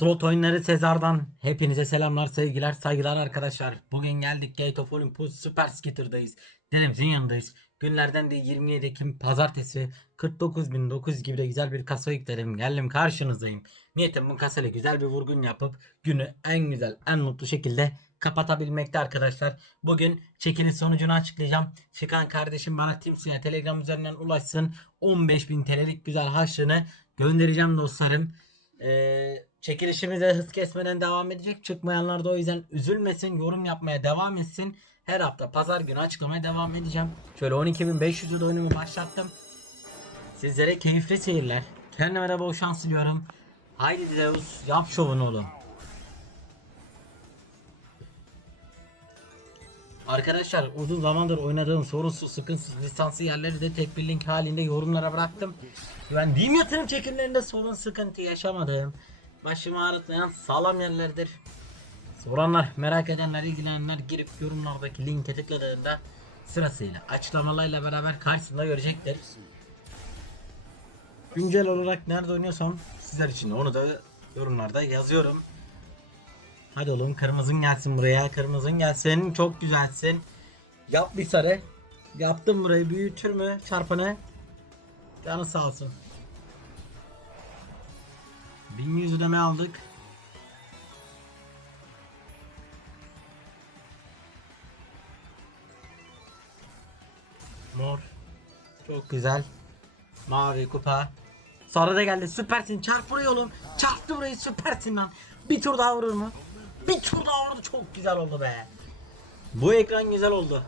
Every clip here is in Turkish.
Slot oyunları Sezar'dan hepinize selamlar, sevgiler, saygılar arkadaşlar. Bugün geldik Gate of Olympus Super Skitter'dayız. Denemizin yanındayız. Günlerden de 27 Ekim Pazartesi 49.900 gibi de güzel bir kasa yükledim. Geldim karşınızdayım. Niyetim bu kasayla güzel bir vurgun yapıp günü en güzel, en mutlu şekilde kapatabilmekte arkadaşlar. Bugün çekiliş sonucunu açıklayacağım. Çıkan kardeşim bana Teams'ine Telegram üzerinden ulaşsın. 15.000 TL'lik güzel harçlığını göndereceğim dostlarım. Ee, çekilişimize hız kesmeden devam edecek. Çıkmayanlar da o yüzden üzülmesin. Yorum yapmaya devam etsin. Her hafta pazar günü açıklamaya devam edeceğim. Şöyle 12.500 oyunumu başlattım. Sizlere keyifli seyirler. Kendime de bol şans diliyorum. Haydi Zeus yap şovunu oğlum. Arkadaşlar uzun zamandır oynadığım sorunsuz sıkıntısız lisanslı yerleri de tek bir link halinde yorumlara bıraktım. Güvendiğim yatırım çekimlerinde sorun sıkıntı yaşamadım. Başımı ağrıtmayan sağlam yerlerdir. Soranlar, merak edenler, ilgilenenler girip yorumlardaki linke tıkladığında sırasıyla açıklamalarıyla beraber karşısında görecektir. Güncel olarak nerede oynuyorsam sizler için onu da yorumlarda yazıyorum. Hadi oğlum kırmızın gelsin buraya. Kırmızın gelsin. Çok güzelsin. Yap bir sarı. Yaptım burayı. Büyütür mü çarpanı? Canı sağ olsun. 1100 ödeme aldık. Mor. Çok güzel. Mavi kupa. Sarı da geldi. Süpersin. Çarp burayı oğlum. Çarptı burayı. Süpersin lan. Bir tur daha vurur mu? Bir tur daha vurdu. Çok güzel oldu be. Bu ekran güzel oldu.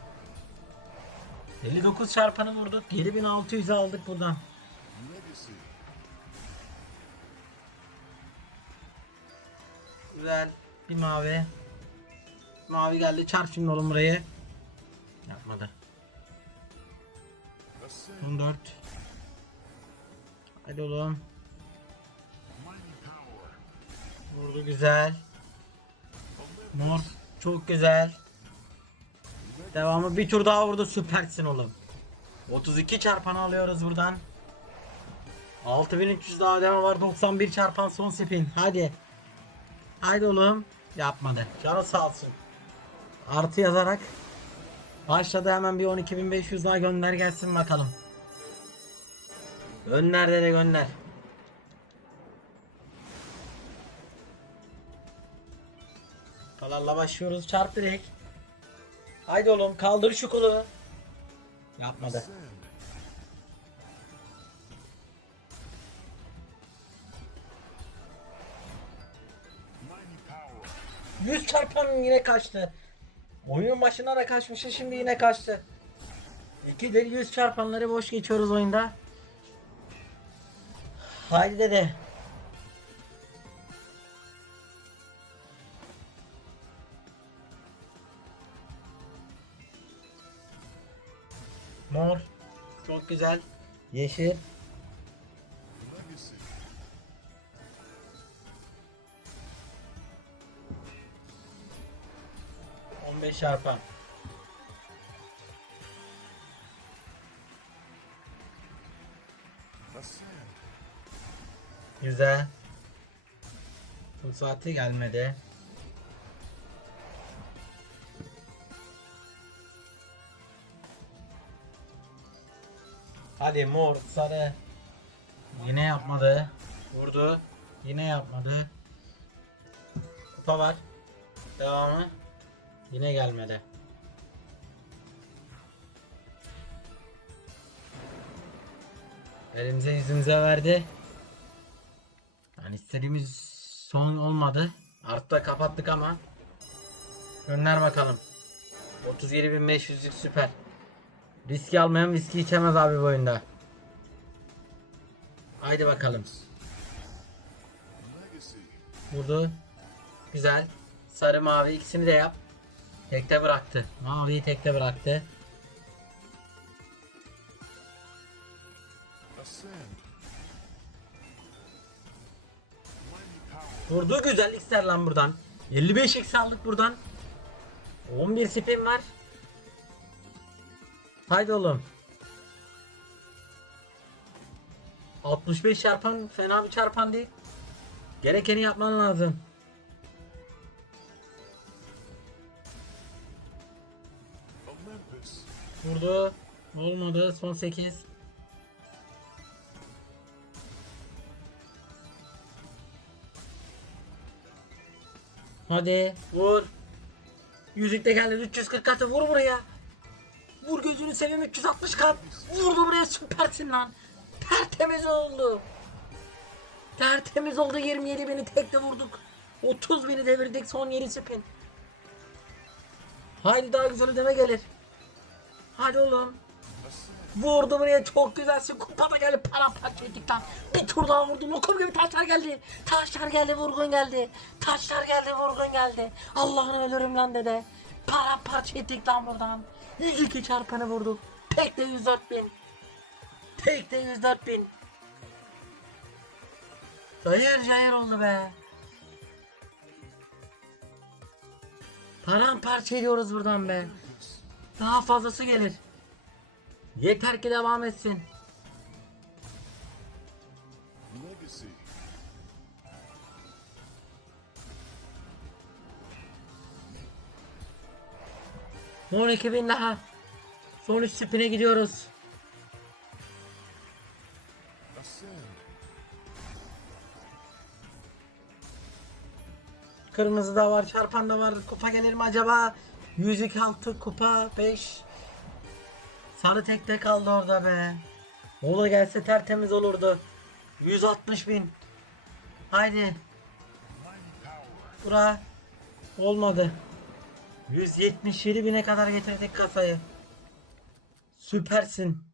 59 çarpanı vurduk. 7600 aldık buradan. Güzel. Bir mavi. Mavi geldi. Çarp şimdi oğlum burayı. Yapmadı. 14. Hadi oğlum. Vurdu güzel. Mor. Çok güzel. Devamı bir tur daha vurdu. Süpersin oğlum. 32 çarpan alıyoruz buradan. 6300 daha ödeme var. 91 çarpan son spin. Hadi. Haydi oğlum. Yapmadı. Canı sağ olsun. Artı yazarak başladı hemen bir 12500 daha gönder gelsin bakalım. Gönder de gönder. Kalarla başlıyoruz. Çarp direkt. Haydi oğlum kaldır şu kolu. Yapmadı. Yüz çarpan yine kaçtı. Oyunun başına da kaçmıştı şimdi yine kaçtı. İkidir yüz çarpanları boş geçiyoruz oyunda. Haydi dede. Mor. Çok güzel. Yeşil. Çarpan. Güzel. Saati gelmedi. Hadi mor, sarı. Yine yapmadı. Vurdu. Yine yapmadı. Kupa var. Devamı. Yine gelmedi. Elimize yüzümüze verdi. Yani istediğimiz son olmadı. Artı kapattık ama. Gönder bakalım. 37.500'lük süper. Riski almayan viski içemez abi bu oyunda. Haydi bakalım. Vurdu. Güzel. Sarı mavi ikisini de yap. Tekte bıraktı. Maviyi tekte bıraktı. Vurdu güzel ister lan buradan. 55 x aldık buradan. 11 spin var. Haydi oğlum. 65 çarpan fena bir çarpan değil. Gerekeni yapman lazım. Vurdu. Olmadı. Son 8. Hadi vur. Yüzükte geldi 340 katı vur buraya. Vur gözünü seveyim 360 kat. Vurdu buraya süpersin lan. Tertemiz oldu. Tertemiz oldu 27 bini tekte vurduk. 30 bini devirdik son 7 spin. Haydi daha güzel ödeme gelir. Hadi oğlum. Vurdu buraya çok güzelsin. Kupada geldi paramparça ettik lan. Bir tur daha vurdu. Lokum gibi taşlar geldi. Taşlar geldi vurgun geldi. Taşlar geldi vurgun geldi. Allah'ını ölürüm lan dede. Paramparça ettik lan buradan. 102 çarpanı vurduk. Tek de 104 bin. Tek de 104 bin. Cayır cayır oldu be. Paramparça ediyoruz buradan be. Daha fazlası gelir. Yeter ki devam etsin. 12 bin daha. Son 3 spine gidiyoruz. Kırmızı da var, çarpan da var. Kupa gelir mi acaba? 106 kupa 5. Sarı tek tek kaldı orada be. O da gelse tertemiz olurdu. 160 bin. Haydi. Bura. Olmadı. 177 bine kadar getirdik kasayı. Süpersin.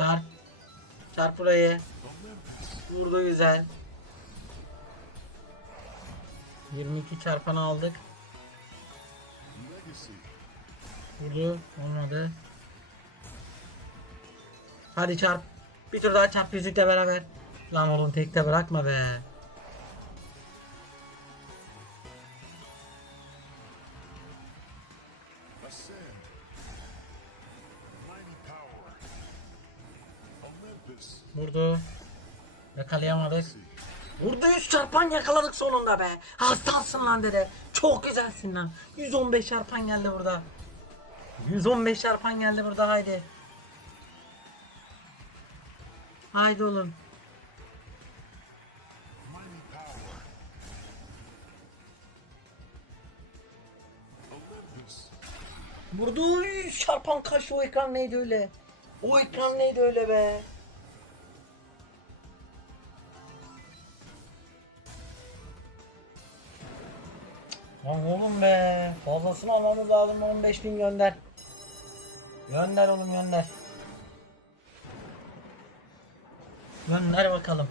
Çarp. Çarp burayı. Vurdu güzel. 22 çarpanı aldık. Vurdu. Olmadı. Hadi çarp. Bir tur daha çarp yüzükle beraber. Lan oğlum tekte bırakma be. Vurdu. Yakalayamadık. Vurdu 100 çarpan yakaladık sonunda be. Hastansın lan dede. Çok güzelsin lan. 115 çarpan geldi burada. 115 çarpan geldi burada haydi. Haydi oğlum. Vurdu 100 çarpan kaç o ekran neydi öyle? O ekran neydi öyle be? Lan oğlum be. Fazlasını almamız lazım 15 bin gönder. Gönder oğlum gönder. Gönder bakalım.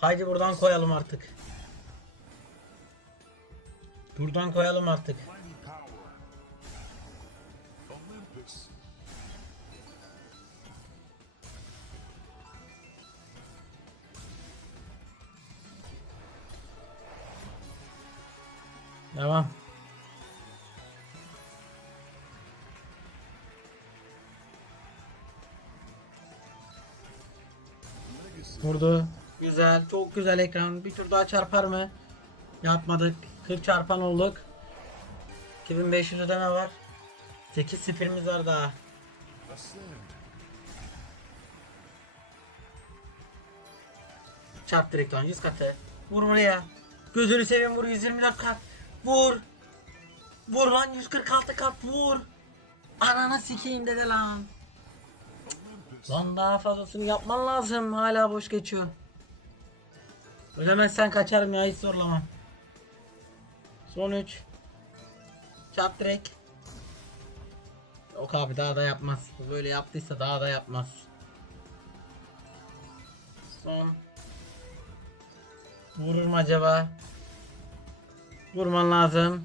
Haydi buradan koyalım artık. Buradan koyalım artık. Devam. Vurdu. Güzel. Çok güzel ekran. Bir tur daha çarpar mı? Yapmadık. 40 çarpan olduk. 2500 ödeme var. 8 spirimiz var daha. Çarp direktman 100 katı. Vur buraya. Gözünü seveyim vur 124 kat. Vur. Vur lan 146 kat vur. Ananı sikeyim dede lan. Olympus. Lan daha fazlasını yapman lazım. Hala boş geçiyor. Ödemezsen kaçarım ya hiç zorlamam. Son 3. Çarp direkt. Yok abi daha da yapmaz. Bu böyle yaptıysa daha da yapmaz. Son. Vurur mu acaba? Vurman lazım.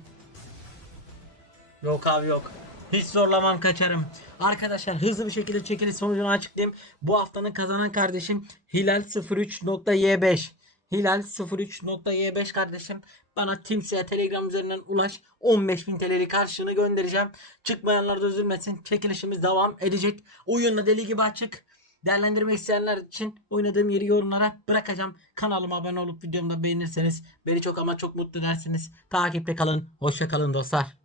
Yok abi yok. Hiç zorlamam kaçarım. Arkadaşlar hızlı bir şekilde çekiliş sonucunu açıklayayım. Bu haftanın kazanan kardeşim Hilal 03.y5. Hilal 03.y5 kardeşim. Bana Teams'e Telegram üzerinden ulaş. 15.000 TL'lik karşılığını göndereceğim. Çıkmayanlar da üzülmesin. Çekilişimiz devam edecek. Oyunla deli gibi açık. Değerlendirmek isteyenler için oynadığım yeri yorumlara bırakacağım. Kanalıma abone olup videomu da beğenirseniz beni çok ama çok mutlu edersiniz. Takipte kalın. Hoşça kalın dostlar.